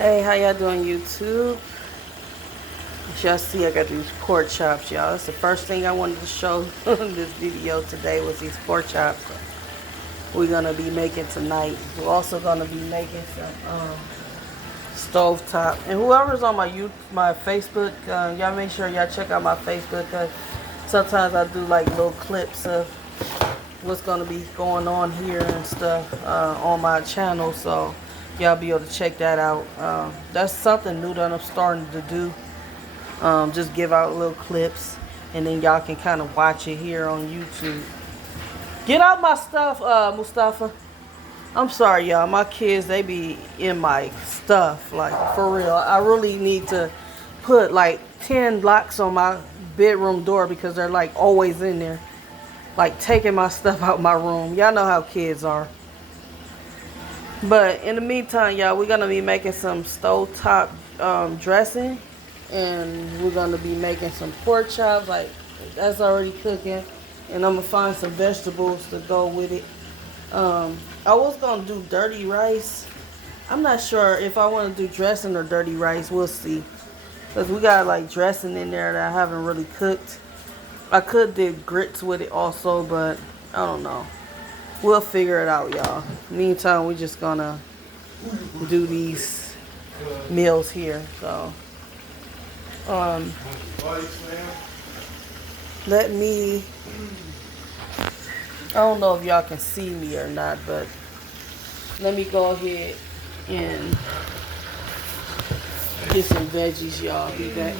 Hey, how y'all doing, YouTube? As y'all see, I got these pork chops, y'all. That's the first thing I wanted to show in this video today was these pork chops we're gonna be making tonight. We're also gonna be making some stovetop. And whoever's on my Facebook, y'all make sure y'all check out my Facebook, because sometimes I do like little clips of what's gonna be going on here and stuff on my channel, so y'all be able to check that out. That's something new that I'm starting to do. Just give out little clips, and then y'all can kind of watch it here on YouTube. Get out my stuff, Mustafa. I'm sorry, y'all. My kids, they be in my stuff, like, for real. I really need to put like 10 locks on my bedroom door because they're like always in there, like taking my stuff out my room. Y'all know how kids are. But in the meantime, y'all, we're gonna be making some stovetop dressing, and we're gonna be making some pork chops, like that's already cooking, and I'm gonna find some vegetables to go with it. I was gonna do dirty rice. I'm not sure if I want to do dressing or dirty rice. We'll see, because we got like dressing in there that I haven't really cooked. I could do grits with it also, but I don't know. We'll figure it out, y'all. Meantime, we're just gonna do these meals here. So, let me. I don't know if y'all can see me or not, but let me go ahead and get some veggies, y'all. Be back.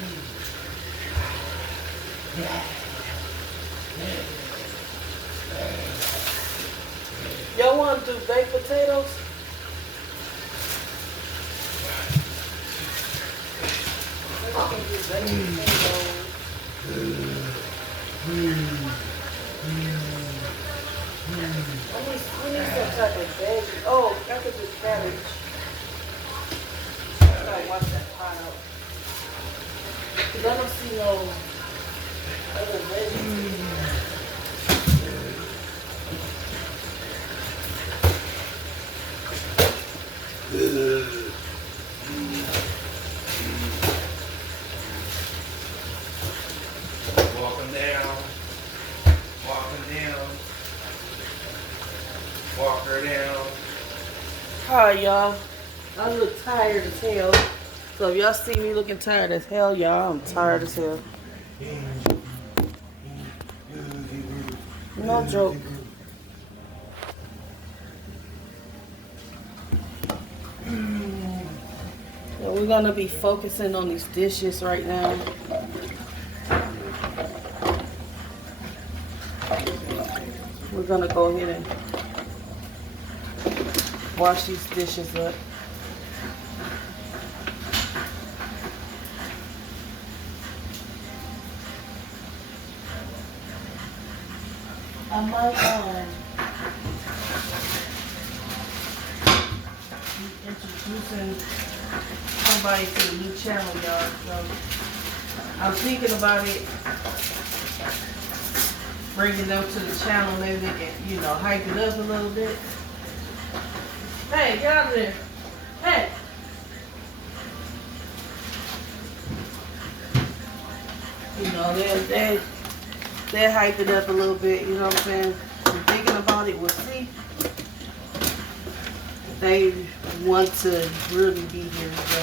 Y'all want to do baked potatoes? Let's do baked potatoes. We need some type of veggie. Oh, I could do cabbage. I gotta wash that pot out. Because I don't see no other veggies. Walking down, walking down, walk her down. Alright, y'all. I look tired as hell. So if y'all see me looking tired as hell, y'all, I'm tired as hell. No joke. So we're gonna be focusing on these dishes right now. We're gonna go ahead and wash these dishes up. I might be introducing somebody to the new channel, y'all. So I'm thinking about it, bringing them to the channel. Maybe they can, hype it up a little bit. Hey, get out of there. Hey. They'll hype it up a little bit, you know what I'm saying? I'm thinking about it, we'll see. They want to really be here. So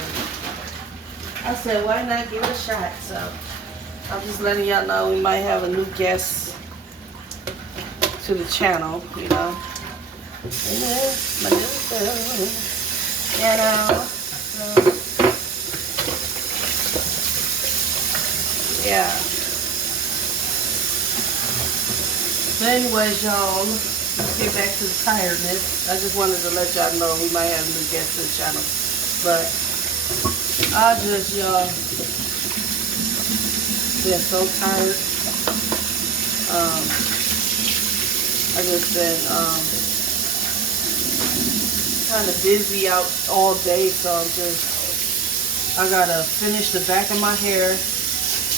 I said, why not give it a shot? So I'm just letting y'all know we might have a new guest to the channel, you know. Yeah. So anyways, y'all, let's get back to the tiredness. I just wanted to let y'all know we might have a new guest to the channel. But I just, y'all, been so tired. I just been kind of busy out all day, so I gotta finish the back of my hair,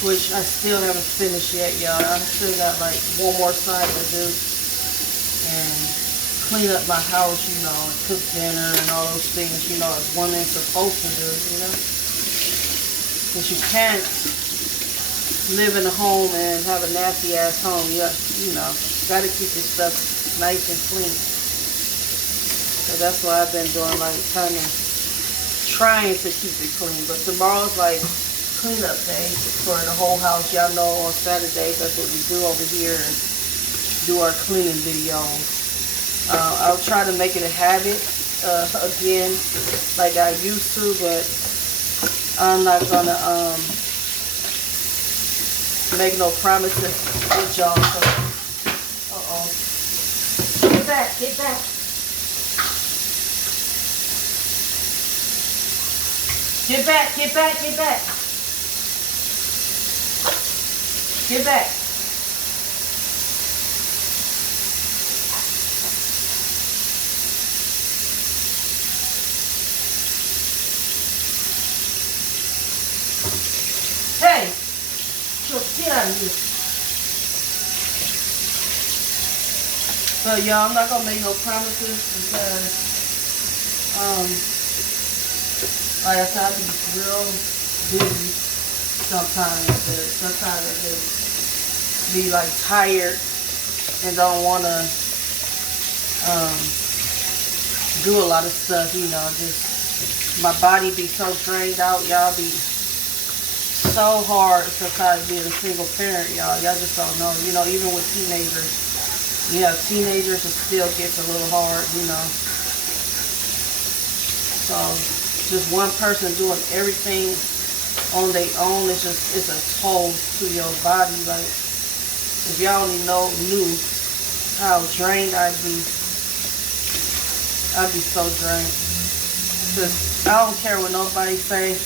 which I still haven't finished yet, y'all. I still got like one more side to do, and clean up my house, you know, and cook dinner and all those things, you know, as women supposed to do, you know. Because you can't live in a home and have a nasty ass home. You know, got to keep your stuff nice and clean. So that's what I've been doing, like kind of trying to keep it clean. But tomorrow's like cleanup day for the whole house. Y'all know on Saturdays that's what we do over here, and do our cleaning videos. I'll try to make it a habit again like I used to, but I'm not gonna make no promises with y'all. So, get back, get back. Get back, get back, get back. Get back. Hey, get out of here. So y'all, I'm not gonna make no promises because, like I said, I be real busy sometimes. Sometimes I just be like tired and don't wanna do a lot of stuff. You know, just my body be so drained out. Y'all be so hard sometimes being a single parent, y'all. Y'all just don't know. You know, even with teenagers, you have teenagers, it still gets a little hard, you know. So just one person doing everything on their own, it's a toll to your body. Like, if y'all only knew how drained I'd be so drained. Cause I don't care what nobody say.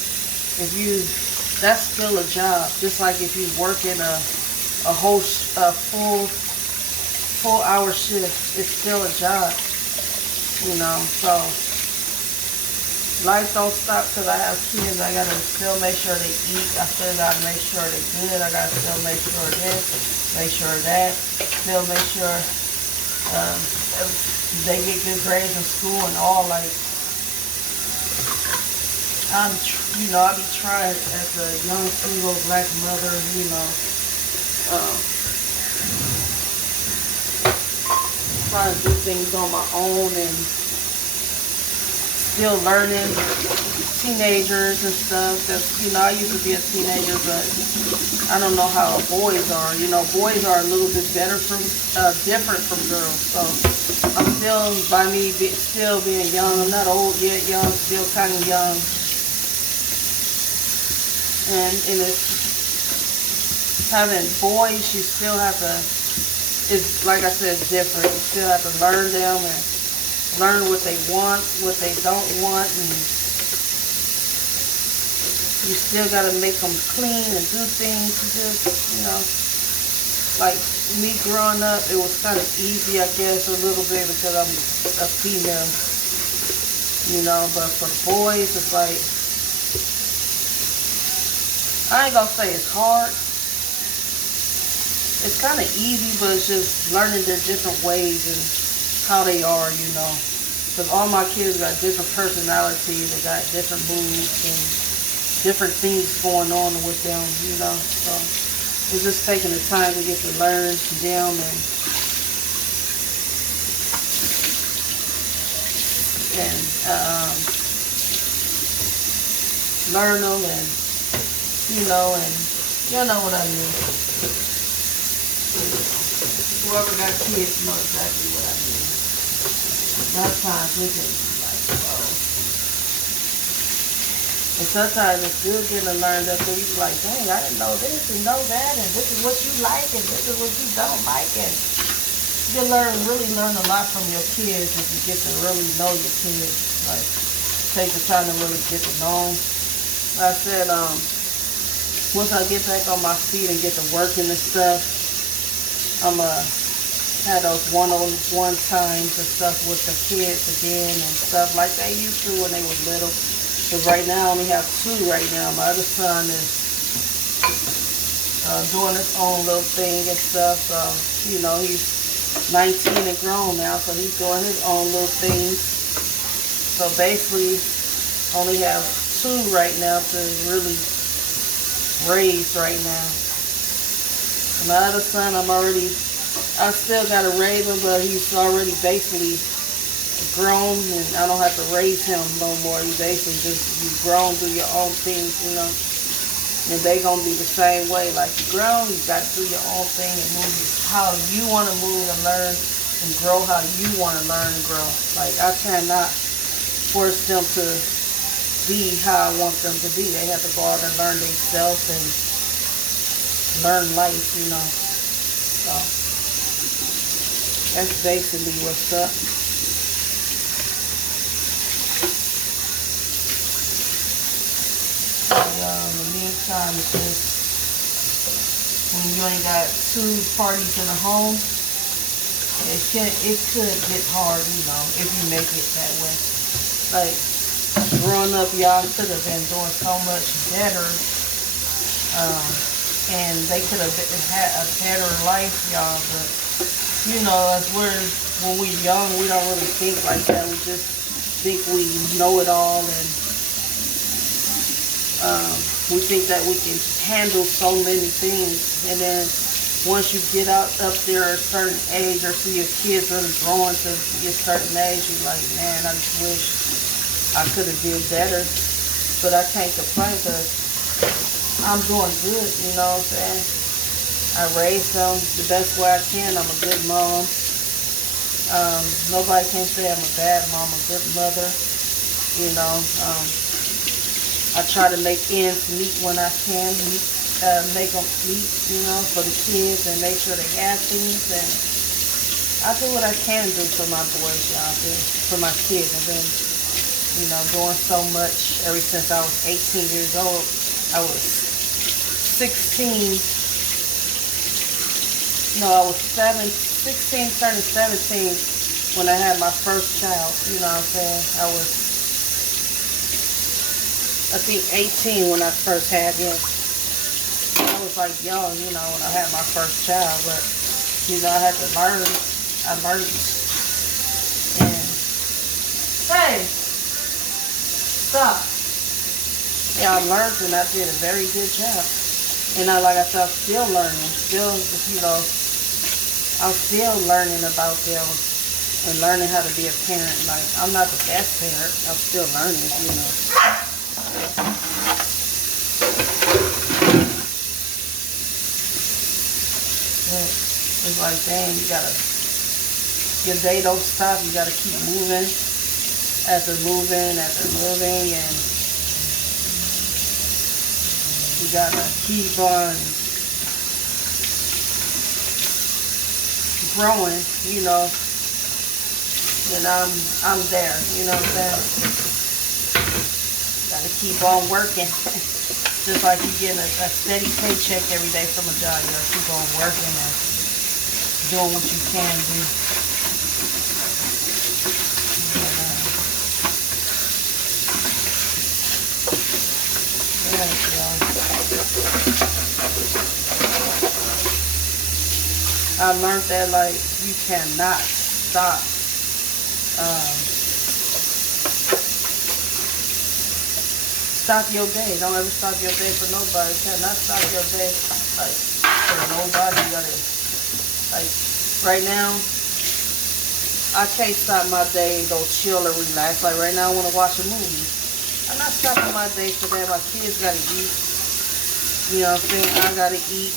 That's still a job. Just like if you work in a full hour shift, it's still a job. You know, so life don't stop because I have kids. I gotta still make sure they eat. I still gotta make sure they're good. I gotta still make sure this, make sure that. Still make sure they get good grades in school and all. Like, I be trying as a young single black mother, you know, trying to do things on my own and still learning teenagers and stuff. Cause, you know, I used to be a teenager, but I don't know how boys are. You know, boys are a little bit different from girls. So I'm still, still being young. I'm not old yet, young, still kind of young. And it's having boys, you still have to, it's like I said, it's different. You still have to learn them and learn what they want, what they don't want, and you still got to make them clean and do things. Just, you know, like me growing up, it was kind of easy, I guess, a little bit because I'm a female, you know, but for boys, it's like, I ain't gonna say it's hard. It's kind of easy, but it's just learning their different ways and how they are, you know. Because all my kids got different personalities, they got different moods and different things going on with them, you know. So it's just taking the time to get to learn them and learn them and, you know, and you know what I mean. Whoever got kids know exactly what I mean. Sometimes we can be like, whoa. And sometimes it's good getting to learn that, so you be like, dang, I didn't know this and know that, and this is what you like and this is what you don't like. And you really learn a lot from your kids if you get to really know your kids. Like, take the time to really get to know them. Like I said, once I get back on my feet and get to working and stuff, I'm have those one-on-one times and stuff with the kids again and stuff like they used to when they was little. Because right now I only have 2 right now. My other son is doing his own little thing and stuff. So, you know, he's 19 and grown now, so he's doing his own little things. So basically, only have 2 right now to really raise right now. My other son, I still got to raise him, but he's already basically grown, and I don't have to raise him no more. You basically you grown, do your own things, you know. And they gonna be the same way. Like you grown, you got to do your own thing and move how you want to move and learn and grow how you want to learn and grow. Like I cannot force them to be how I want them to be. They have to go out and learn themselves and learn life, you know. So that's basically what's up. In the meantime, it's just when you ain't got 2 parties in a home, it could get hard, you know, if you make it that way. Like growing up, y'all could have been doing so much better, and they could have had a better life, y'all. But you know, when we're young, we don't really think like that. We just think we know it all, and we think that we can handle so many things, and then once you get up there at a certain age, or see your kids really growing to a certain age, you're like, man, I just wish I could have did better. But I can't complain because I'm doing good, you know what I'm saying? I raised them the best way I can. I'm a good mom. Nobody can say I'm a bad mom, a good mother, you know. I try to make ends meet when I can, make them meet, you know, for the kids and make sure they have things. And I do what I can do for my boys, y'all, for my kids. I've been, you know, doing so much ever since I was 18 years old. I was 16, turning 17 when I had my first child, you know what I'm saying? I think 18 when I first had him. I was like young, you know, when I had my first child, but you know, I had to learn. I learned, and hey, stop. Yeah, I learned, and I did a very good job. And like I said, I'm still learning. You know, I'm still learning about them and learning how to be a parent. Like, I'm not the best parent. I'm still learning, you know. But it's like, dang, your day don't stop. You gotta keep moving as they're moving, and you gotta keep on growing, you know. And I'm there, you know what I'm saying? Gotta keep on working. Just like you getting a steady paycheck every day from a job. You gotta keep on working and doing what you can do. I learned that, like, you cannot stop your day. Don't ever stop your day for nobody. You cannot stop your day, like, for nobody. You gotta, like, right now, I can't stop my day and go chill or relax. Like, right now, I want to watch a movie. I'm not stopping my day for that. My kids gotta eat. You know what I'm saying? I gotta eat.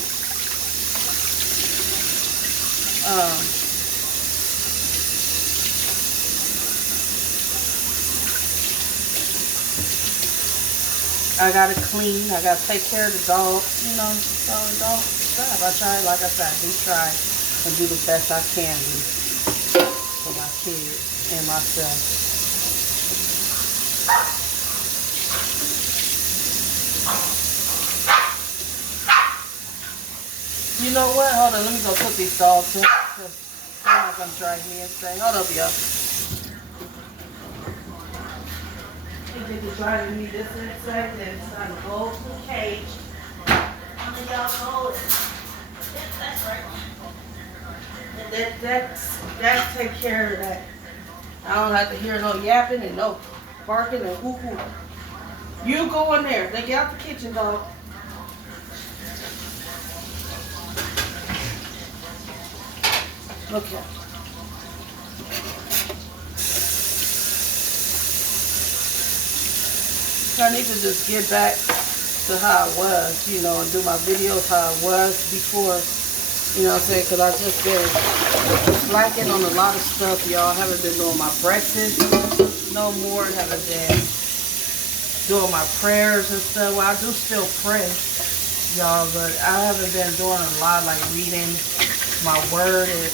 I gotta clean. I gotta take care of the dog. You know, so don't stop. I try, like I said, I do try and do the best I can do for my kids and myself. You know what? Hold on. Let me go put these dogs in, because they're not gonna drive me insane. Hold up, y'all. They just driving me this inside, and it's time to go to the cage. How many y'all know it? Yes, that's right. And that take care of that. I don't have to hear no yapping and no barking and hoo-hoo. You go in there. They get out the kitchen, dog. Okay. I need to just get back to how I was, you know, and do my videos how I was before, you know what I'm saying? Because I've just been slacking on a lot of stuff, y'all. I haven't been doing my breakfast no more. I haven't been doing my prayers and stuff. Well, I do still pray, y'all, but I haven't been doing a lot, like reading my word. And,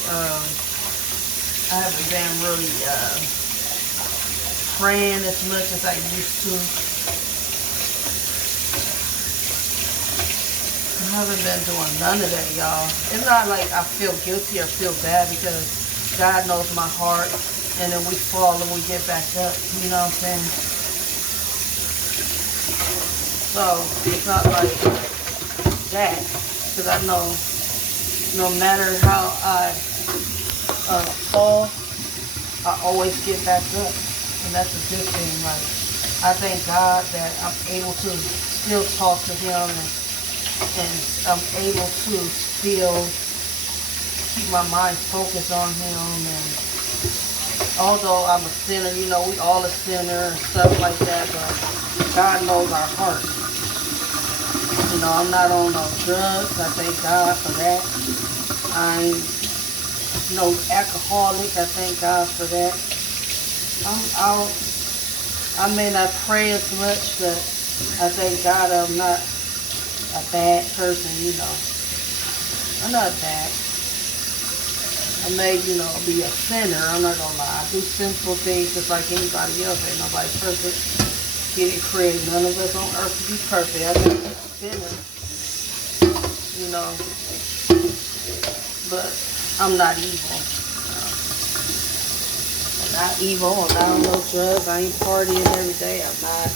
I haven't been really praying as much as I used to. I haven't been doing none of that, y'all. It's not like I feel guilty or feel bad, because God knows my heart, and then we fall and we get back up, you know what I'm saying? So it's not like that, because I know no matter how I fall, I always get back up, and that's a good thing. Like, I thank God that I'm able to still talk to Him, and I'm able to still keep my mind focused on Him. And although I'm a sinner, you know, we all a sinner and stuff like that, but God knows our heart. You know, I'm not on no drugs. I thank God for that. I ain't no alcoholic. I thank God for that. I may not pray as much, but I thank God I'm not a bad person, you know. I'm not bad. I may, you know, be a sinner. I'm not gonna lie. I do sinful things just like anybody else. Ain't nobody perfect. He didn't create none of us on earth to be perfect. I just a sinner, you know. But I'm not evil. I'm not evil. I'm not on no drugs. I ain't partying every day. I'm not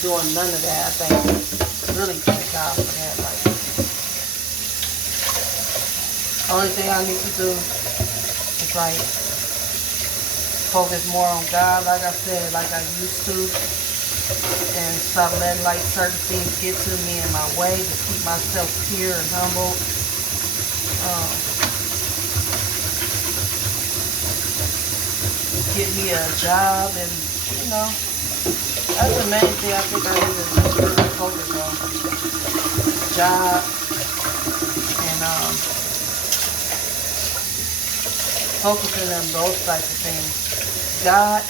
doing none of that. I really thank God for that. Like, only thing I need to do is like focus more on God, like I said, like I used to, and stop letting like certain things get to me in my way. Just keep myself pure and humble. Get me a job, and you know, that's the main thing I think I need to really focus on. Job, and focusing on those types of things. God,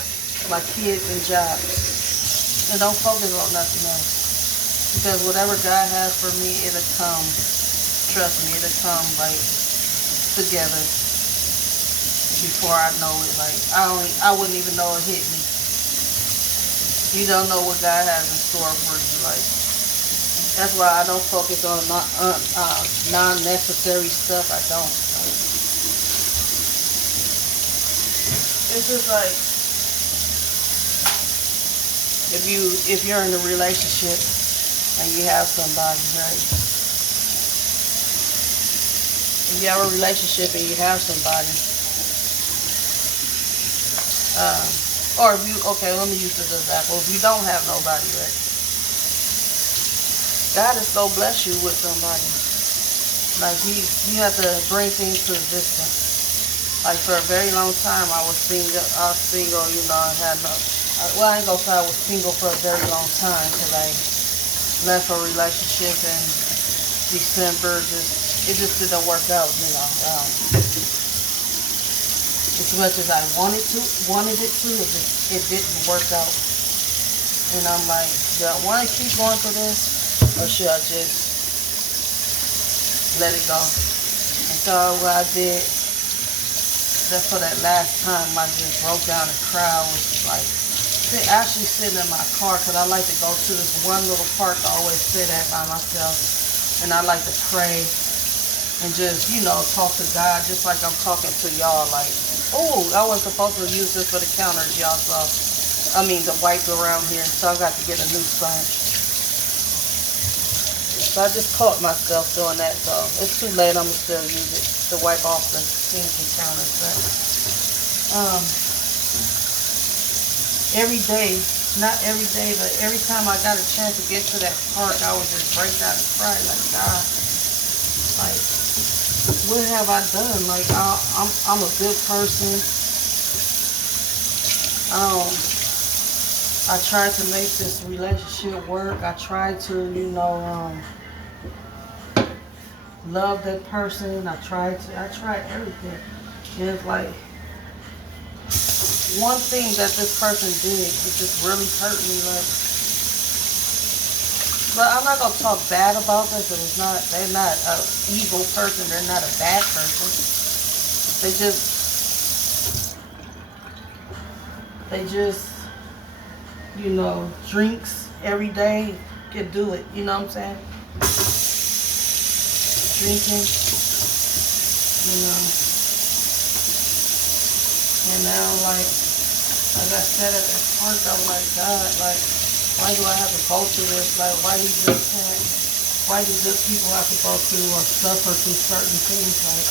my kids, and jobs. And don't focus on nothing else. Because whatever God has for me, it'll come. Trust me, it'll come like together before I know it. Like, I wouldn't even know it hit me. You don't know what God has in store for you. Like, that's why I don't focus on non-necessary stuff. I don't. Like, it's just like, if you're in a relationship and you have somebody, right? If you have a relationship and you have somebody, or if you, okay, let me use this example. If you don't have nobody, right? God is so bless you with somebody. Like, you have to bring things to existence. Like, for a very long time, I was single, you know, I had no, well, I ain't gonna say I was single for a very long time, because I left a relationship in December. It just didn't work out, you know. As much as I wanted it to, it didn't work out. And I'm like, do I want to keep going through this, or should I just let it go? And so what I did, that for that last time, I just broke down and cried. Was like, actually sitting in my car, because I like to go to this one little park I always sit at by myself, and I like to pray and just, you know, talk to God just like I'm talking to y'all. Like, oh, I wasn't supposed to use this for the counters, y'all, so, I mean, the wipe around here, so I got to get a new sponge. So I just caught myself doing that, so it's too late, I'm going to still use it. to wipe off the sink and counters. But every day, not every day, but every time I got a chance to get to that park, I would just break down and cry like, God, like, what have I done? Like, I'm a good person. I tried to make this relationship work. I tried to, love that person. I tried everything. And it's like, one thing that this person did, it just really hurt me. Like, but I'm not gonna talk bad about them because they're not an evil person. They're not a bad person. They just, drinks every day can do it. You know what I'm saying? Drinking, And now, like I said at that park, I'm like, God, like, why do I have to go through this? Like, why do good people have to go through or suffer through certain things? Like,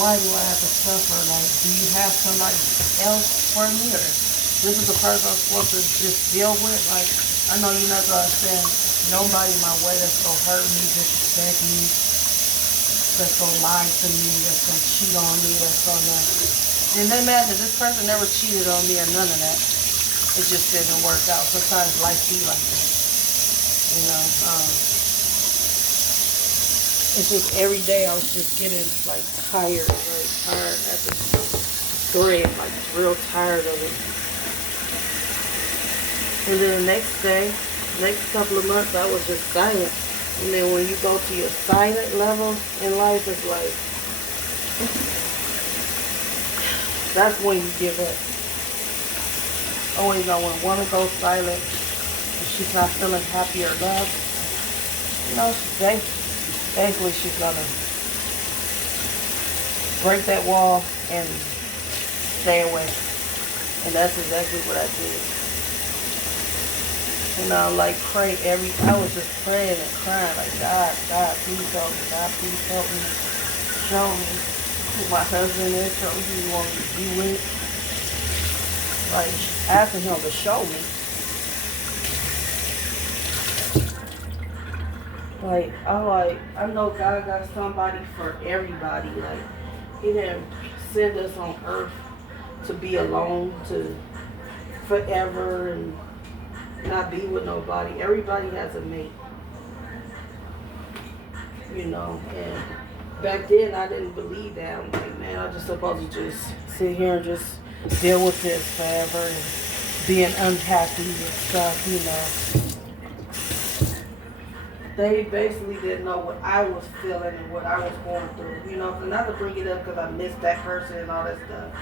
why do I have to suffer? Like, do you have somebody else for me? Or this is the person I'm supposed to just deal with? Like, I know you're not going to send nobody my way that's going to hurt me, disrespect me, that's going to lie to me, that's going to cheat on me, that's going to... And imagine, this person never cheated on me or none of that. It just didn't work out. Sometimes life be like that. It's just every day I was just getting like tired at the thread, like real tired of it. And then the next day, next couple of months, I was just silent. And then when you go to your silent level in life, it's like, that's when you give up. Always know when one goes silent, and she's not feeling happy or loved, thankfully she's gonna break that wall and stay away. And that's exactly what I did. Like I was just praying and crying, like, God, please help me. God, please help me. Show me who my husband is. Show me who you want me to be with. Like, asking him to show me. Like, I know God got somebody for everybody. Like, he didn't send us on earth to be alone, to forever and not be with nobody. Everybody has a mate. And back then I didn't believe that. I'm like, man, I'm just supposed to just sit here and just deal with this forever and being unhappy and stuff, They basically didn't know what I was feeling and what I was going through, So not to bring it up because I missed that person and all that stuff.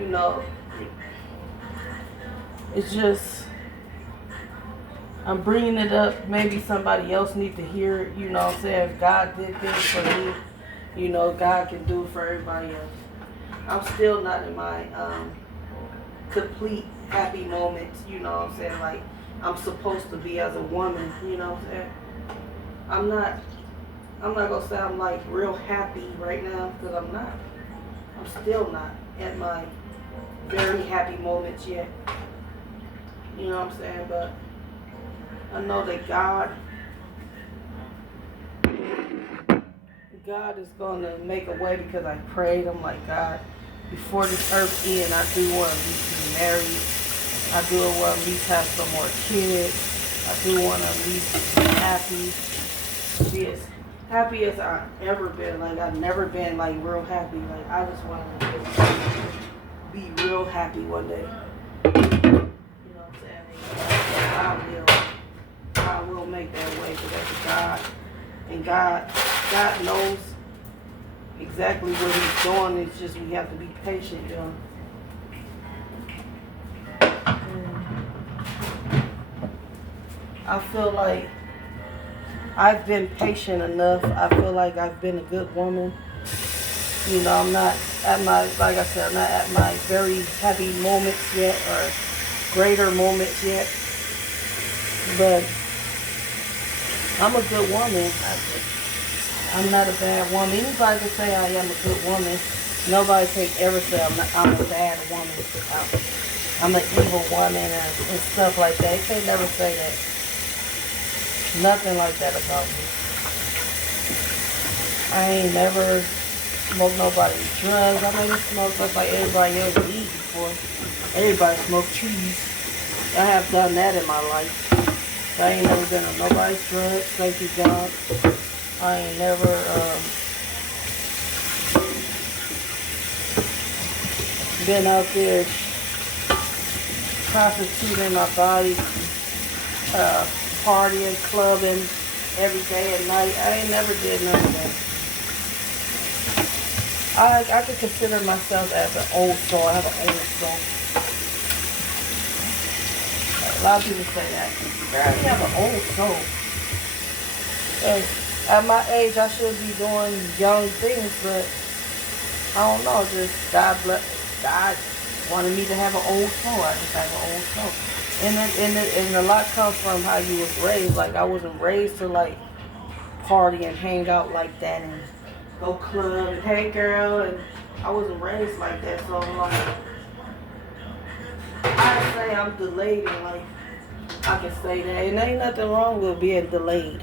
No. It's just, I'm bringing it up. Maybe somebody else needs to hear it, If God did things for me, God can do it for everybody else. I'm still not in my complete happy moments, like I'm supposed to be as a woman, I'm not gonna say I'm like real happy right now, because I'm not. I'm still not at my very happy moments yet. But I know that God is going to make a way, because I prayed. I'm like, God, before this earth ends, I do want to at least be married. I do want to at least have some more kids. I do want to at least be happy. Be as happy as I've ever been. Like, I've never been, like, real happy. Like, I just want to just be real happy one day. I will make that way, because that's God. And God knows exactly what he's doing. It's just we have to be patient, I feel like I've been patient enough. I feel like I've been a good woman. I'm not at my, like I said, I'm not at my very happy moments yet, or greater moments yet. But I'm a good woman. I'm not a bad woman. Anybody can say I am a good woman. Nobody can ever say I'm a bad woman. I'm an evil woman and stuff like that. They can't never say that. Nothing like that about me. I ain't never smoked nobody's drugs. I maybe smoked just like everybody else eat before. Everybody smoked trees. I have done that in my life. I ain't never been on nobody's drugs. Thank you, God. I ain't never been out there prostituting my body, partying, clubbing every day and night. I ain't never did none of that. I could consider myself as an old soul. I have an old soul. A lot of people say that. Girl, you have an old soul. And at my age, I should be doing young things, but I don't know. Just God wanted me to have an old soul. I just have an old soul. And a lot comes from how you was raised. Like, I wasn't raised to, like, party and hang out like that and go club and hey girl, and I wasn't raised like that, so I'm like, I say I'm delayed in life. I can say that, and there ain't nothing wrong with being delayed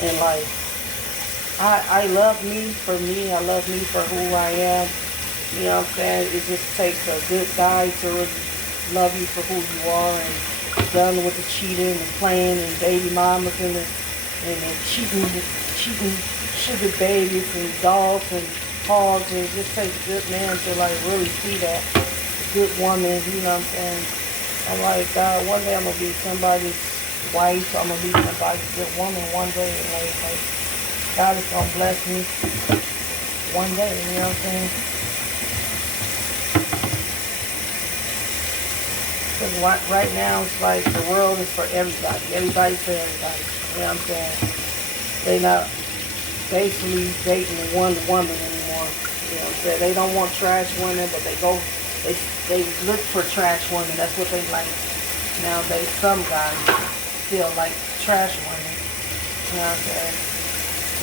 in life. I love me for me. I love me for who I am. You know what I'm saying? It just takes a good guy to really love you for who you are, and done with the cheating and playing and baby mamas and the cheating sugar babies and dogs and hogs. And it just takes a good man to like really see that. A good woman, you know what I'm saying? I'm like, God, one day I'm going to be somebody's wife. I'm going to be somebody's good woman one day. And like, God is going to bless me one day, you know what I'm saying? Because right now, it's like the world is for everybody. Everybody's for everybody. You know what I'm saying? They not basically dating one woman anymore. You know what I'm saying? They don't want trash women, but they look for trash women. That's what they like. Nowadays, some guys feel like trash women. You know what I'm saying?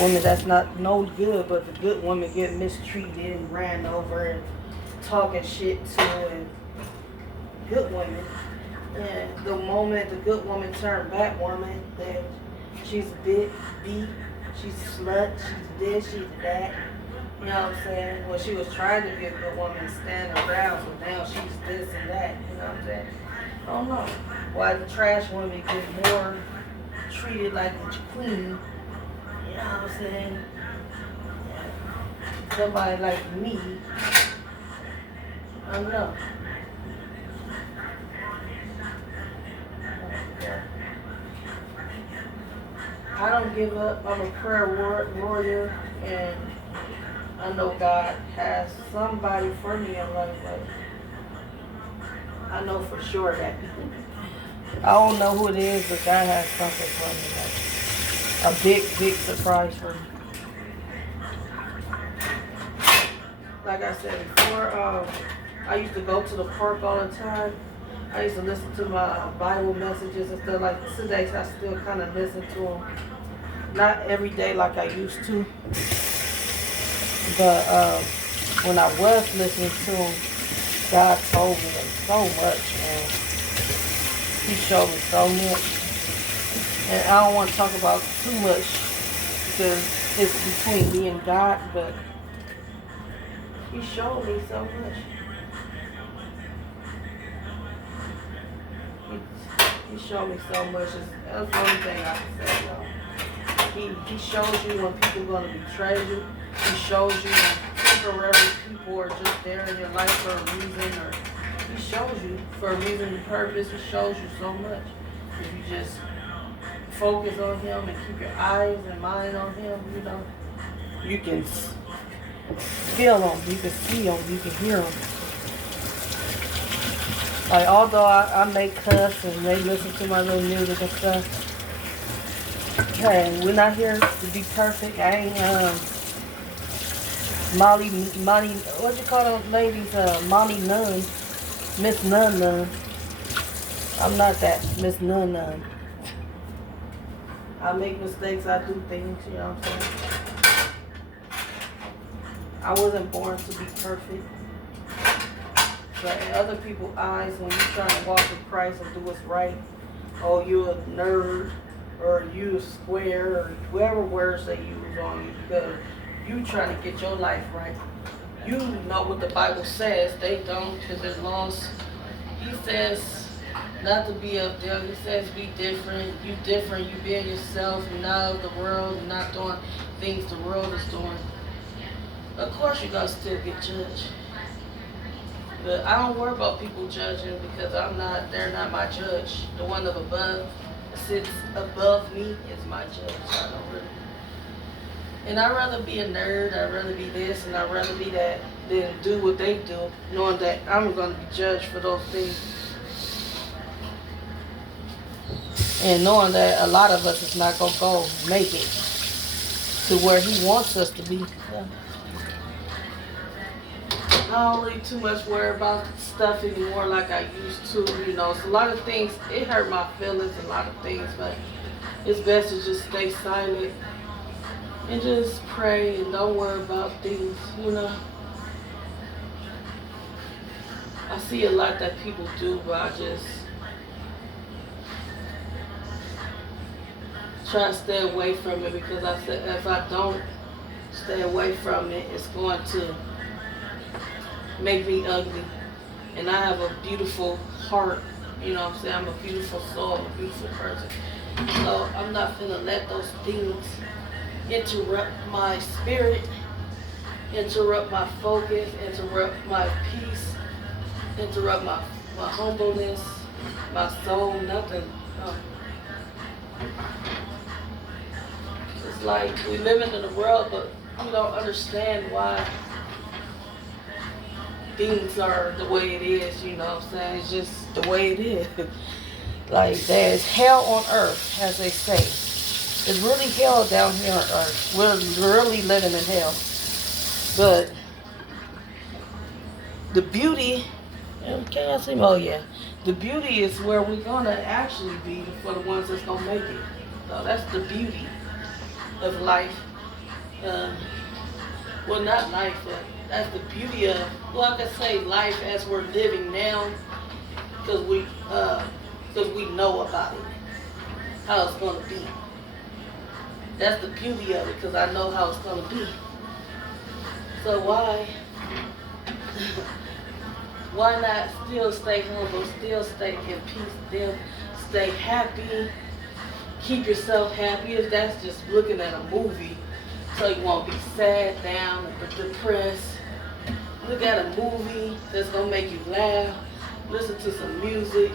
Women that's not no good, but the good women get mistreated and ran over and talking shit to, and good women. And the moment the good woman turned bad woman, then she's beat, she's a slut, she's this, she's that. You know what I'm saying? Well, she was trying to be a good woman and stand her ground, so now she's this and that. You know what I'm saying? I don't know why the trash women get more treated like the queen. You know what I'm saying? Somebody like me, I don't know. I don't give up. I'm a prayer warrior, and I know God has somebody for me in life. Like, I know for sure that. I don't know who it is, but God has something for me. Like a big, big surprise for me. Like I said before, I used to go to the park all the time. I used to listen to my Bible messages and stuff like this. Today, I still kind of listen to them. Not every day like I used to. But when I was listening to them, God told me so much, man. He showed me so much. And I don't want to talk about too much because it's between me and God, but He showed me so much. He showed me so much. That's the only thing I can say, y'all. He shows you when people are going to betray you. He shows you when temporary people are just there in your life for a reason. Or He shows you for a reason and purpose. He shows you so much. If you just focus on Him and keep your eyes and mind on Him, you know, you can feel Him, you can see Him, you can hear Him. Like, although I may cuss and they listen to my little music and stuff, hey, we're not here to be perfect. I ain't, Molly, what you call them ladies, Molly Nun, Miss Nun. I'm not that, Miss Nun. I make mistakes, I do things, you know what I'm saying? I wasn't born to be perfect. But in other people's eyes, when you're trying to walk with Christ and do what's right, oh, you're a nerd, or you a square, or whatever words they use on you, because you trying to get your life right. You know what the Bible says. They don't, because it lost. He says not to be up there. He says be different. You different. You being yourself. You're not of the world. You're not doing things the world is doing. Of course you're going to still get judged. But I don't worry about people judging because they're not my judge. The one up above, that sits above me is my judge. I don't really. And I'd rather be a nerd, I'd rather be this, and I'd rather be that than do what they do, knowing that I'm going to be judged for those things. And knowing that a lot of us is not going to go make it to where he wants us to be. Yeah. I don't really too much worry about stuff anymore like I used to, you know. So a lot of things, it hurt my feelings, a lot of things, but it's best to just stay silent and just pray and don't worry about things, you know. I see a lot that people do, but I just try to stay away from it because I said if I don't stay away from it, it's going to make me ugly. And I have a beautiful heart, you know what I'm saying? I'm a beautiful soul, I'm a beautiful person. So I'm not gonna let those things interrupt my spirit, interrupt my focus, interrupt my peace, interrupt my humbleness, my soul, nothing. No. It's like we living in the world, but we don't understand why things are the way it is, you know what I'm saying? It's just the way it is. Like, there's hell on earth, as they say. There's really hell down here on earth. We're really living in hell. But the beauty, can I see? Oh, yeah. The beauty is where we're going to actually be for the ones that's going to make it. So that's the beauty of life. Well, not life, but that's the beauty of, well, I can say life as we're living now, because we know about it, how it's going to be. That's the beauty of it, because I know how it's going to be. So why not still stay humble, still stay in peace, still stay happy, keep yourself happy, if that's just looking at a movie, so you won't be sad, down, or depressed. Look at a movie that's going to make you laugh, listen to some music,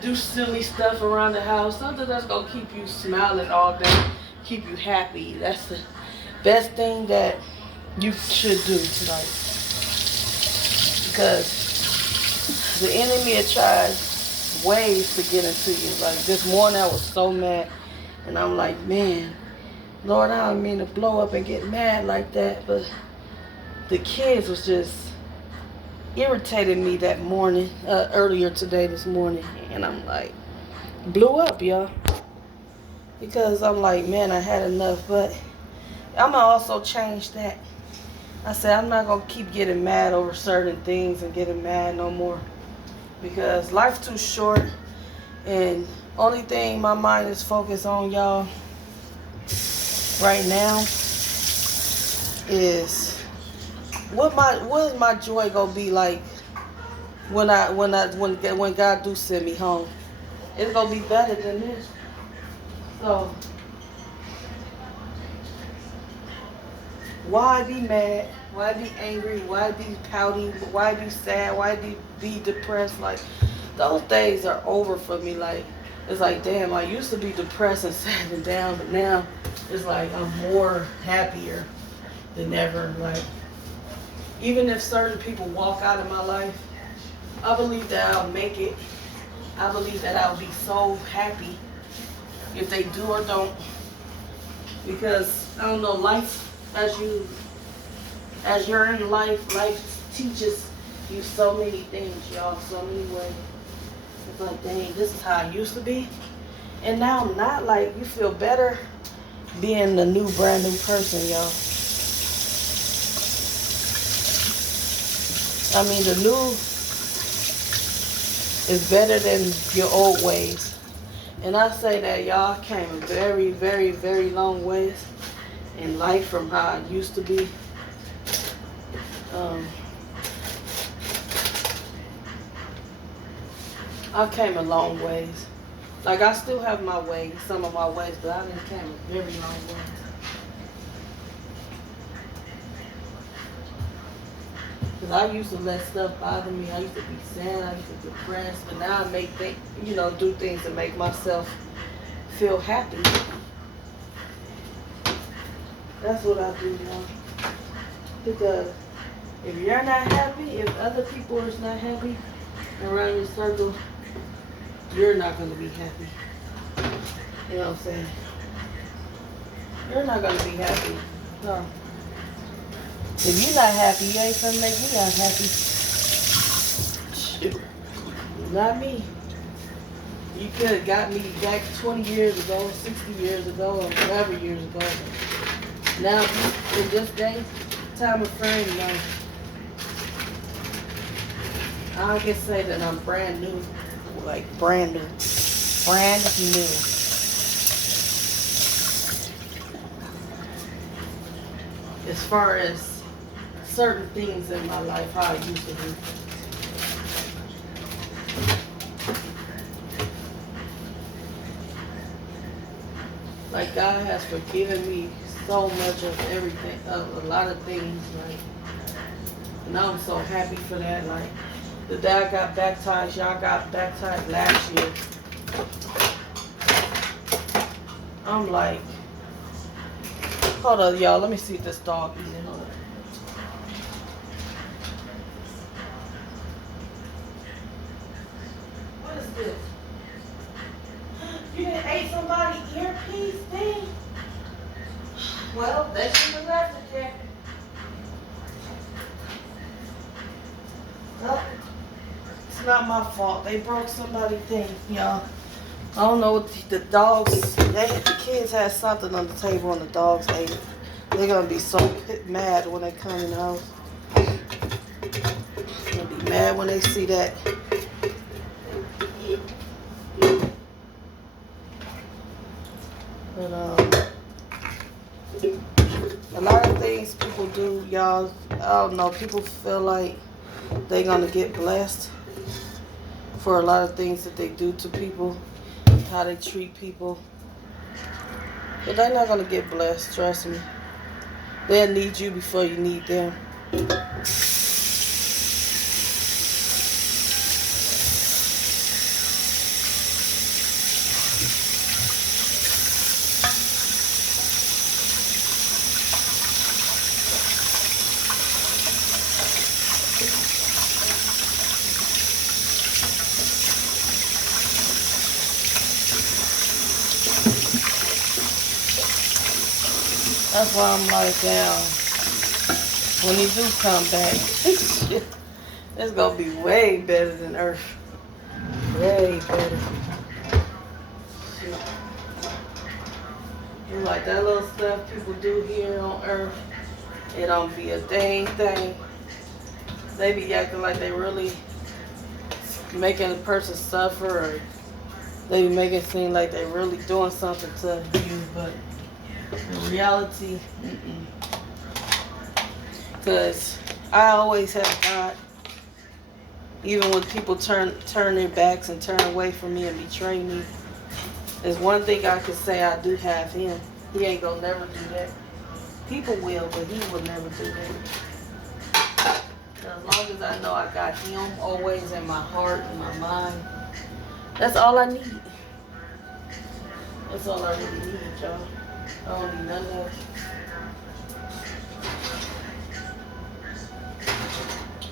do silly stuff around the house, something that's going to keep you smiling all day, keep you happy. That's the best thing that you should do tonight. Because the enemy had tried ways to get into you. Like this morning I was so mad, and I'm like, man, Lord, I don't mean to blow up and get mad like that, but the kids was just irritating me that morning, earlier today, this morning. And I'm like, blew up, y'all. Because I'm like, man, I had enough. But I'm going to also change that. I said, I'm not going to keep getting mad over certain things and getting mad no more. Because life's too short. And only thing my mind is focused on, y'all, right now is what is my joy gonna be like when God do send me home? It's gonna be better than this. So why be mad? Why be angry? Why be pouty? Why be sad? Why be depressed? Like, those days are over for me. Like, it's like, damn, I used to be depressed and sad and down, but now it's like I'm more happier than ever. Like, even if certain people walk out of my life, I believe that I'll make it. I believe that I'll be so happy if they do or don't. Because, I don't know, life, as you're in life, life teaches you so many things, y'all, so many ways. It's like, dang, this is how I used to be. And now I'm not, like, you feel better being the new, brand new person, y'all. I mean, the new is better than your old ways. And I say that, y'all, came a very, very, very long ways in life from how I used to be. I came a long ways. Like, I still have my ways, some of my ways, but I done came a very long ways. Because I used to let stuff bother me. I used to be sad. I used to be depressed. But now I make things, do things to make myself feel happy. That's what I do now. Because if you're not happy, if other people are not happy around your circle, you're not going to be happy. You know what I'm saying? You're not going to be happy. No. If you're not happy, you ain't going to make me not happy. Shoot. Not me. You could have got me back 20 years ago, 60 years ago, or whatever years ago. But now, in this day, time of frame, no. I can say that I'm brand new. Like brand new. Brand new. As far as certain things in my life, how I used to be. Like, God has forgiven me so much of everything, of a lot of things, like, and I'm so happy for that. Like, the day I got baptized, y'all got baptized last year. I'm like, hold on, y'all, let me see if this dog eating. Hold on. What is this? You done ate somebody's earpiece thing? Well, they should have left it there. Well, it's not my fault. They broke somebody's thing, y'all. I don't know what the dogs, the kids had something on the table and the dogs ate it. They're going to be so mad when they come in the house. They're going to be mad when they see that. But, a lot of things people do, y'all, I don't know, people feel like they're going to get blessed for a lot of things that they do to people, how they treat people. But they're not going to get blessed, trust me. They'll need you before you need them. That's why I'm like, down. When you do come back, it's going to be way better than Earth. Way better. Shit. Like that little stuff people do here on Earth, it don't be a dang thing. They be acting like they really making a person suffer, or they be making it seem like they really doing something to you, but in reality, because I always have God. Even when people turn their backs and turn away from me and betray me, there's one thing I could say: I do have Him. He ain't gonna never do that. People will, but He will never do that. As long as I know I got Him always in my heart and my mind, that's all I need. That's all I really need, y'all. I don't need none of that.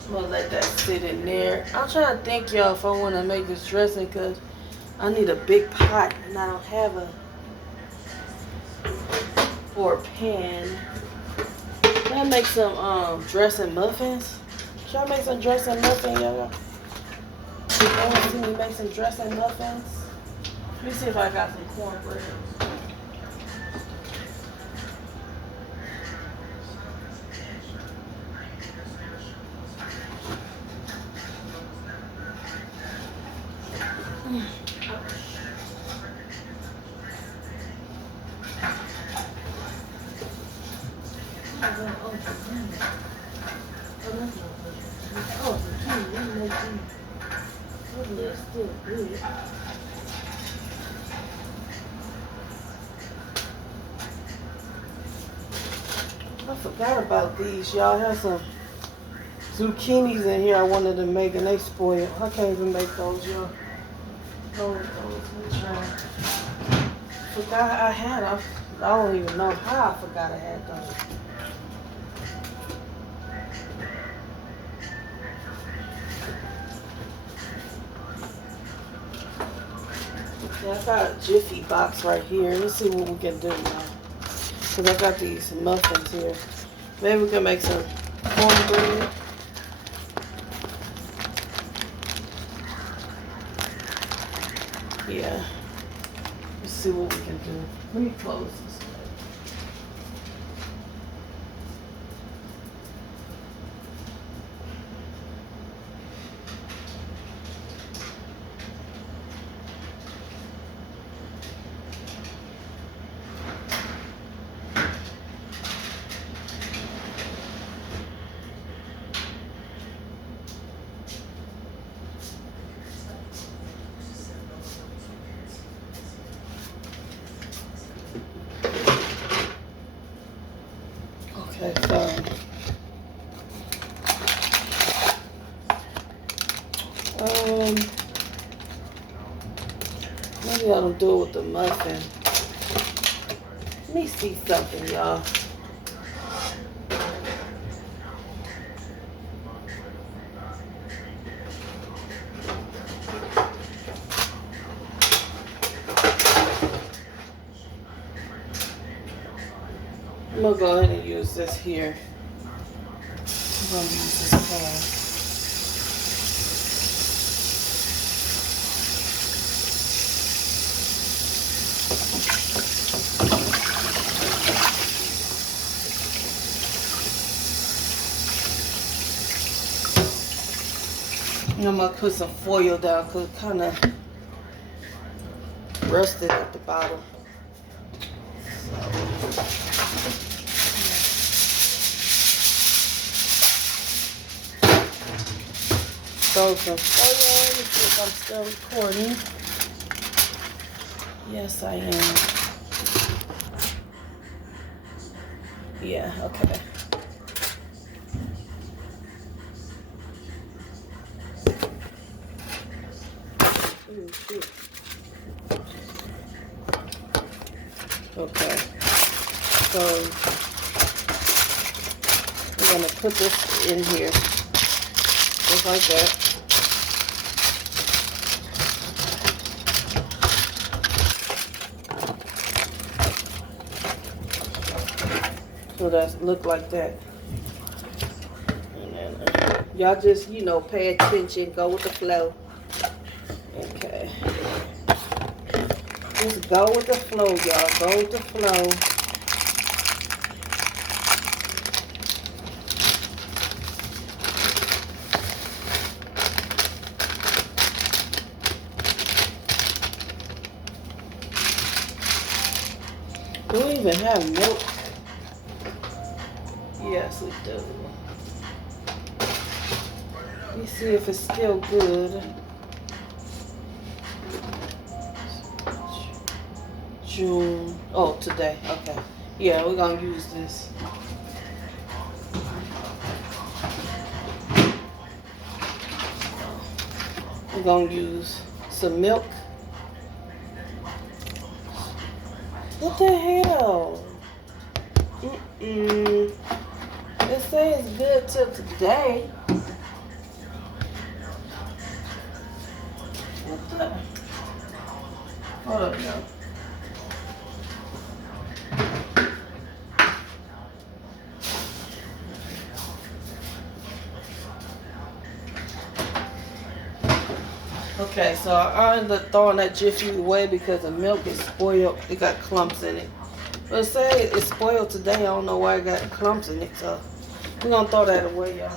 I'm gonna let that sit in there. I'm trying to think, y'all, if I want to make this dressing, because I need a big pot and I don't have a or a pan. Can I make some dressing muffins? Should I make some dressing muffins, y'all? Y'all want to see me make some dressing muffins? Let me see if I got some cornbread. I forgot about these, y'all. I had some zucchinis in here I wanted to make, and they spoiled. I can't even make those, y'all. Those, let me try. Forgot I had them. I don't even know how I forgot I had those. Yeah, I got a Jiffy box right here. Let's see what we can do now. Because I got these muffins here. Maybe we can make some cornbread. Yeah. Let's see what we can do. Let me close this. Okay, so maybe I'll do it with the muffin. Let me see something, y'all. I'm gonna go ahead and use this here. I'm gonna use this pan. And I'm gonna put some foil down because it kind of rusted at the bottom. Throw some foil. Let me see if I'm still recording. Yes, I am. Yeah, okay. Ooh, shoot. Okay. So we're gonna put this in here. Just like that. So that look like that. And then y'all just, pay attention, go with the flow. Okay. Just go with the flow, y'all. Go with the flow. Do we even have milk? Yes, we do. Let me see if it's still good. June. Oh, today. Okay. Yeah, we're gonna use this. We're gonna use some milk. What the hell? It says good till today. What the? Hold up, now. Okay, so I ended up throwing that Jiffy away because the milk is spoiled. It got clumps in it. But it said it's spoiled today. I don't know why it got clumps in it. So we're going to throw that away, y'all.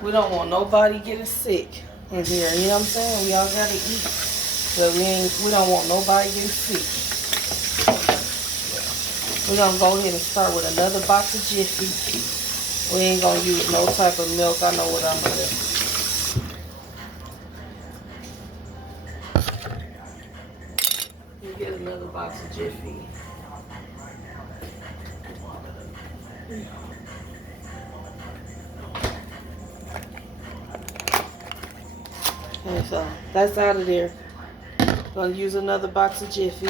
We don't want nobody getting sick in here. You know what I'm saying? We all got to eat. But we don't want nobody getting sick. We're going to go ahead and start with another box of Jiffy. We ain't going to use no type of milk. I know what I'm going to do. You get another box of Jiffy. Okay, so that's out of there. Gonna use another box of Jiffy.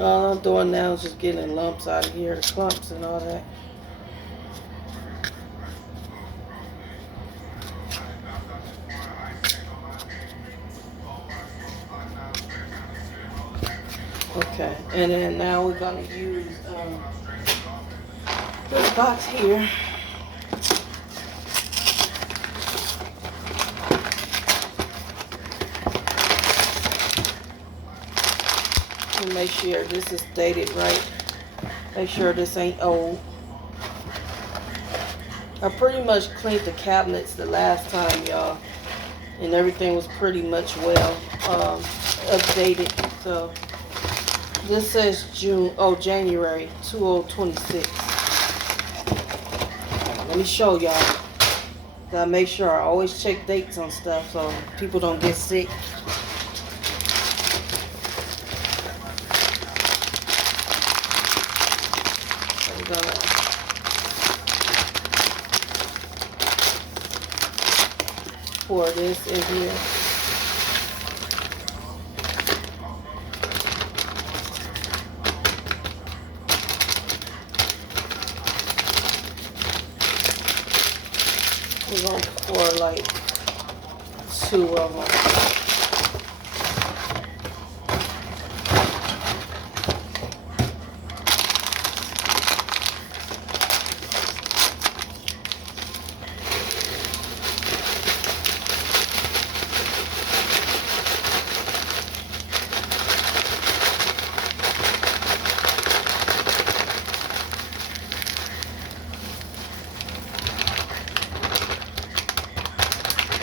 All I'm doing now is just getting lumps out of here, the clumps and all that. Okay, and then now we're gonna use this box here. And make sure this is dated right. Make sure this ain't old. I pretty much cleaned the cabinets the last time, y'all, and everything was pretty much well updated. So this says January 2026. Let me show y'all. Gotta make sure I always check dates on stuff so people don't get sick. I'm gonna pour this in here. We're going to pour like 2 of them.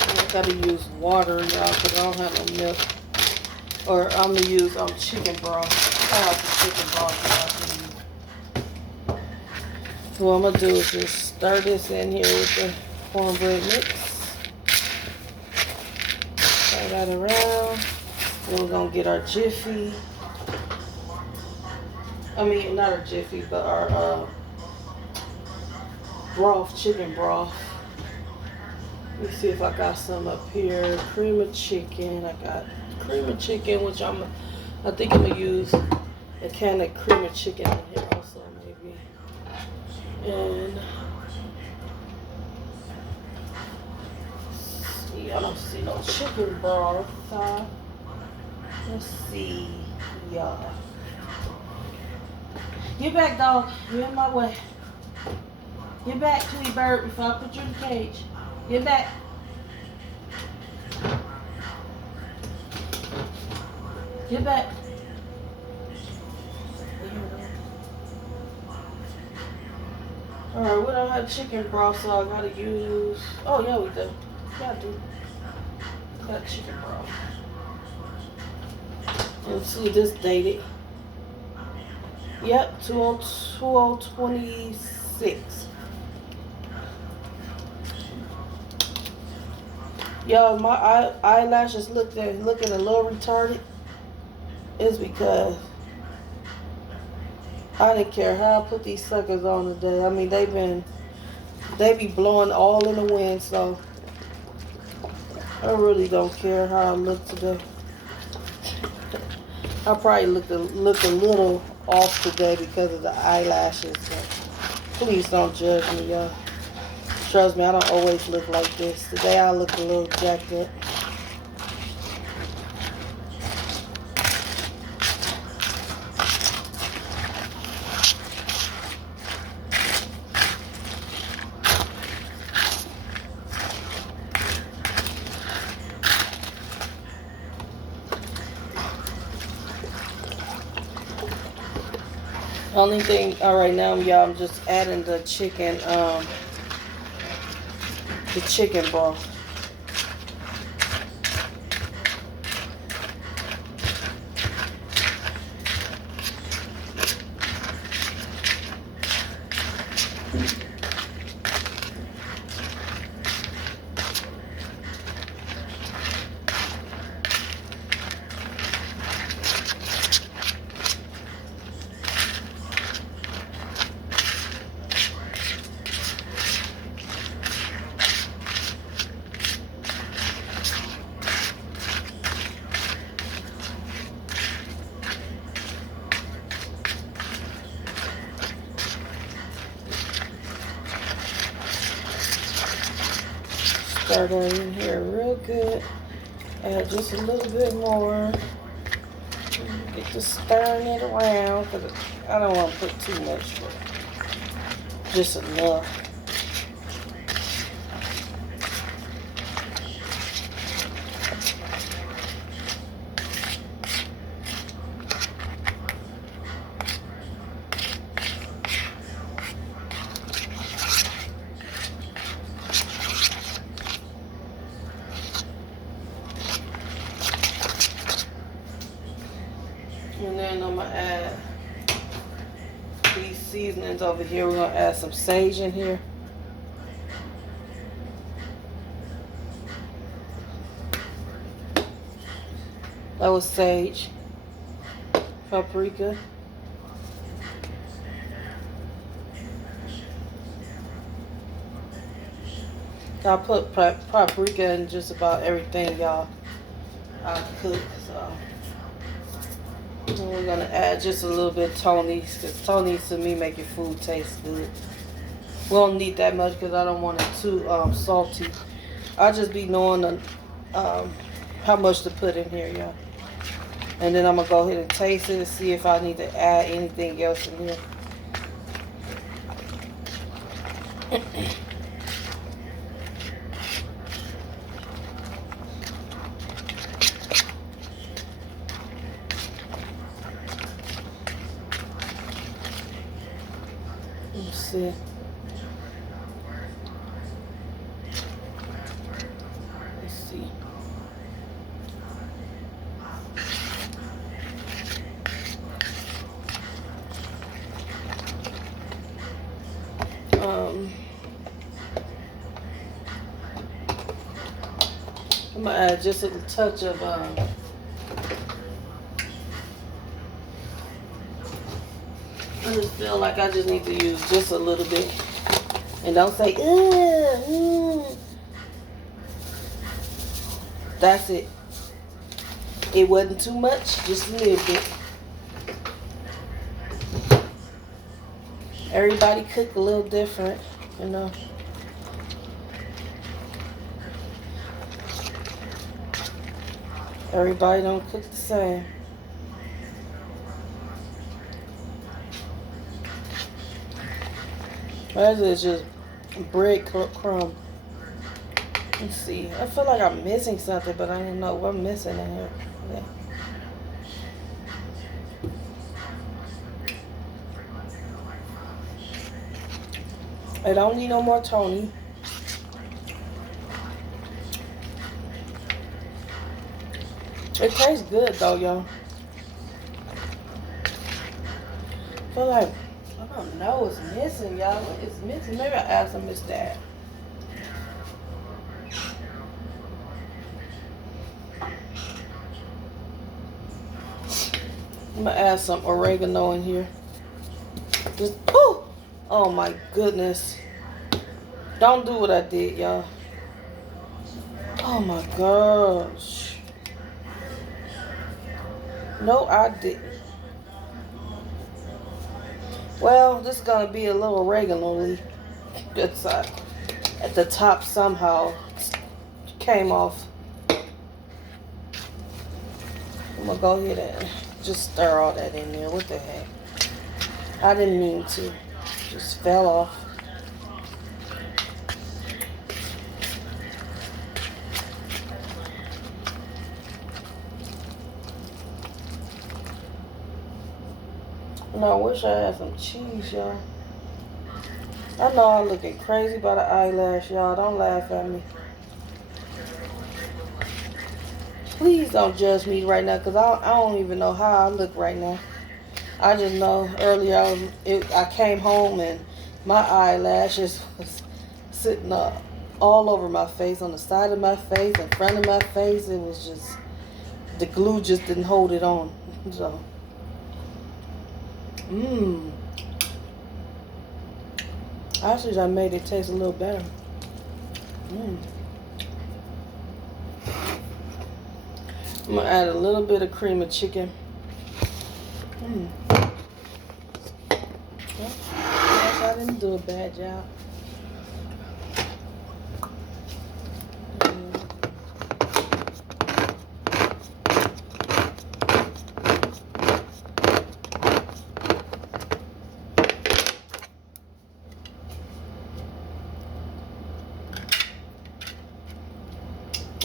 I gotta use water, y'all, because I don't have no milk. Or I'm gonna use chicken broth. I have the chicken broth that I can use. So what I'm gonna do is just stir this in here with the cornbread mix. Stir that around. Then we're gonna get our Jiffy. I mean, not our Jiffy, but our broth, chicken broth. Let me see if I got some up here. Cream of chicken. I got cream of chicken, which I think I'm gonna use a can of cream of chicken in here also, maybe. And see, I don't see no chicken broth. Let's see, y'all. Get back, dog. You're in my way. Get back, Tweety Bird, before I put you in the cage. Get back. Get back. Alright, we don't have chicken broth, so I gotta use... Oh, yeah, we do. Yeah, I do. Got chicken broth. Let's see, this dated. Yep, 2026. Yo, my eyelashes looking a little retarded. It's because I didn't care how I put these suckers on today. I mean, they be blowing all in the wind, so I really don't care how I look today. I probably look a little off today because of the eyelashes. So please don't judge me, y'all. Trust me, I don't always look like this. Today I look a little jacked up. Only thing, all right now, y'all, I'm just adding the chicken broth. Stir that in here real good. Add just a little bit more. Get to stirring it around because I don't want to put too much, but just enough. And then I'm going to add these seasonings over here. We're going to add some sage in here. That was sage. Paprika. I put paprika in just about everything, y'all. I cook, so. And we're gonna add just a little bit of Tony's, because Tony's to me make your food taste good. We don't need that much because I don't want it too salty. I'll just be knowing how much to put in here, y'all. And then I'm gonna go ahead and taste it and see if I need to add anything else in here. Let's see. Let's see. I'm gonna add just a touch of I just feel like I just need to use just a little bit. And don't say, That's it. It wasn't too much, just a little bit. Everybody cook a little different, you know. Everybody don't cook the same. That is just bread crumb. Let's see. I feel like I'm missing something, but I don't know what I'm missing in here. Yeah. I don't need no more Tony. It tastes good though, y'all. I feel like, I don't know what's missing, y'all. What is missing? Maybe I add some of that. I'm gonna add some oregano in here. Just, oh my goodness. Don't do what I did, y'all. Oh my gosh. No, I didn't. Well, this is gonna be a little oregano leaf. Good side. At the top somehow came off. I'm gonna go ahead and just stir all that in there. What the heck? I didn't mean to. Just fell off. And I wish I had some cheese, y'all. I know I'm looking crazy by the eyelash, y'all. Don't laugh at me. Please don't judge me right now, because I don't even know how I look right now. I just know earlier I came home and my eyelashes was sitting up all over my face, on the side of my face, in front of my face. It was just, the glue just didn't hold it on. So, actually, I made it taste a little better. I'm gonna add a little bit of cream of chicken. Well, I didn't do a bad job.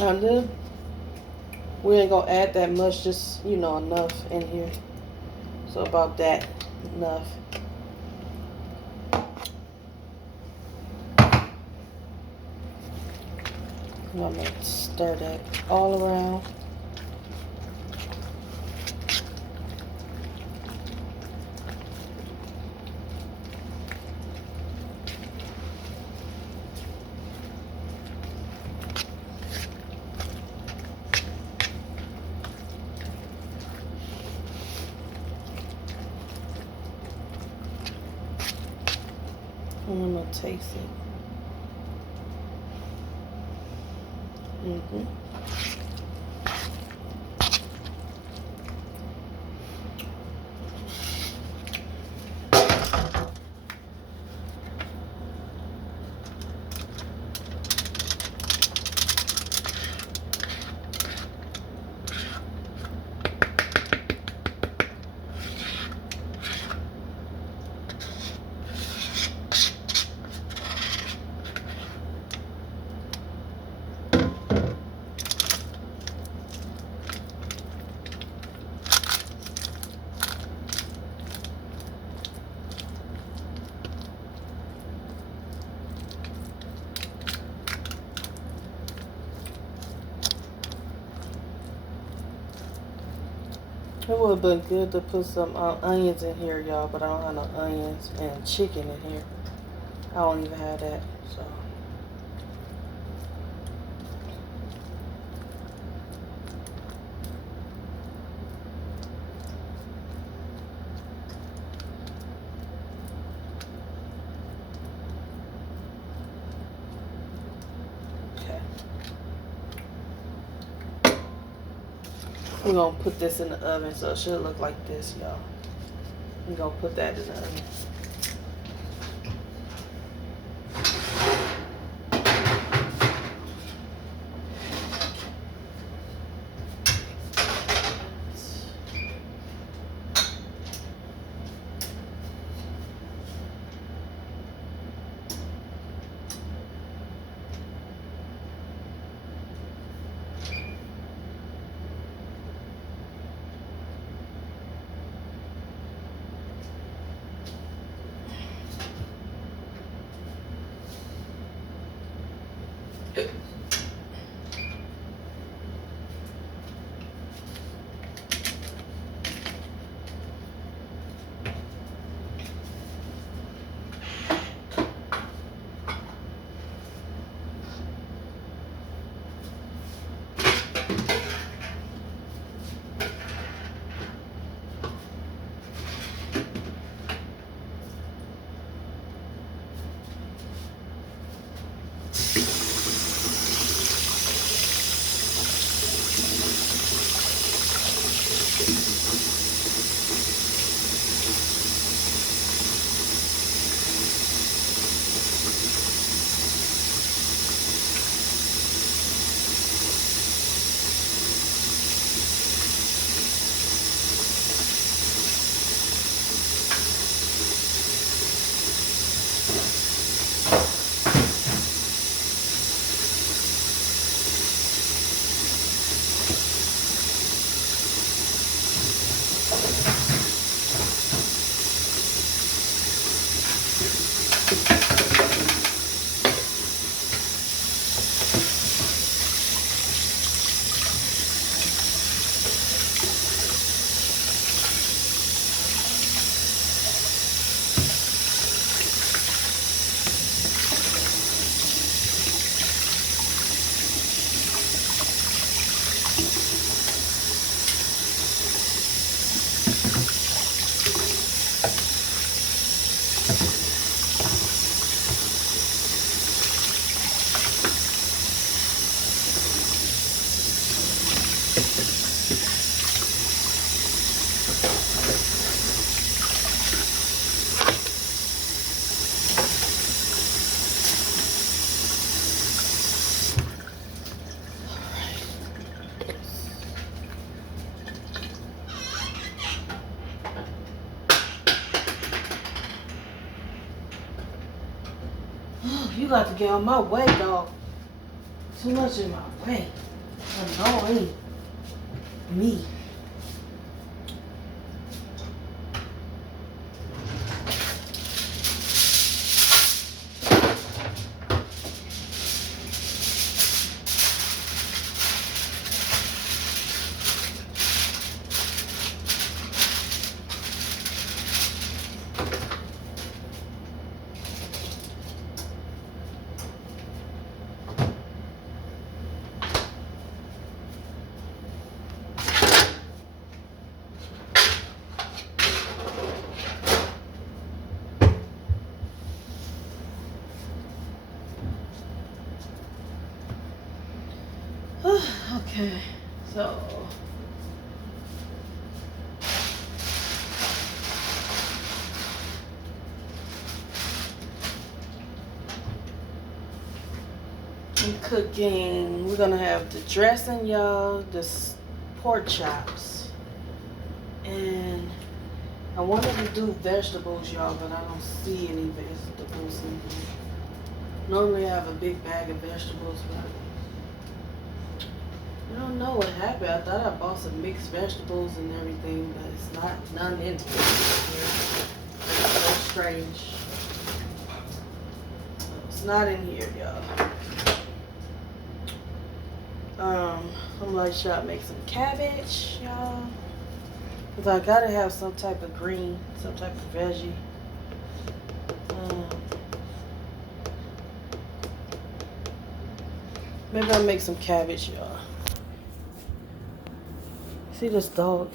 And then we ain't gonna add that much, just, enough in here. So about that, enough. I'm gonna stir that all around. And I'm gonna taste it. It would have been good to put some onions in here, y'all, but I don't have no onions and chicken in here. I don't even have that, so. We're gonna put this in the oven, so it should look like this, y'all. We're gonna put that in the oven. You got to get on my way, dog. Too much in my way. Annoying me. Okay, so I'm cooking. We're gonna have the dressing, y'all, the pork chops, and I wanted to do vegetables, y'all, but I don't see any vegetables in here. Normally I have a big bag of vegetables, but I don't know what happened. I thought I bought some mixed vegetables and everything, but it's not none in here. It's so strange. It's not in here, y'all. I'm like, should I make some cabbage, y'all? Cause I gotta have some type of green, some type of veggie. Maybe I'll make some cabbage, y'all. See this dog?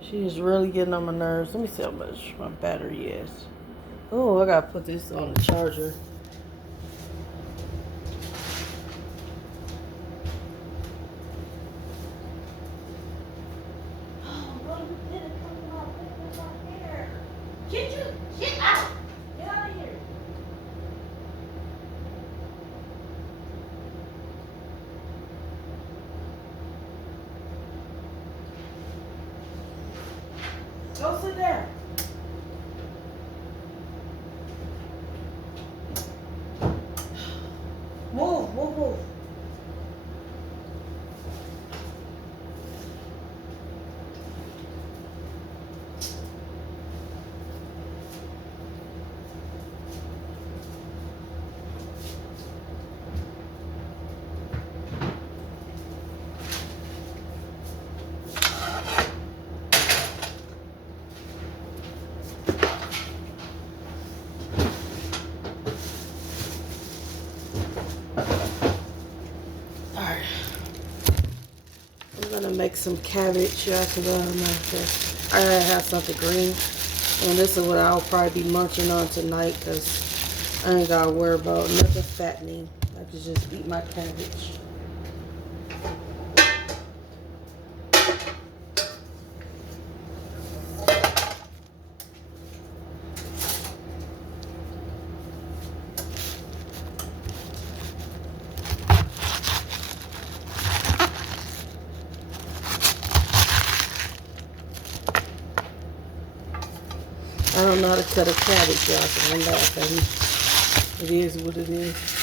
She is really getting on my nerves. Let me see how much my battery is. Oh, I gotta put this on the charger. Get out! Get out of here! Go sit there. Move. I'm gonna make some cabbage, y'all, because I gotta have something green. And this is what I'll probably be munching on tonight, because I ain't gotta worry about nothing fattening. I can just eat my cabbage. I don't know how to cut a cabbage, y'all, so I'm laughing. It is what it is.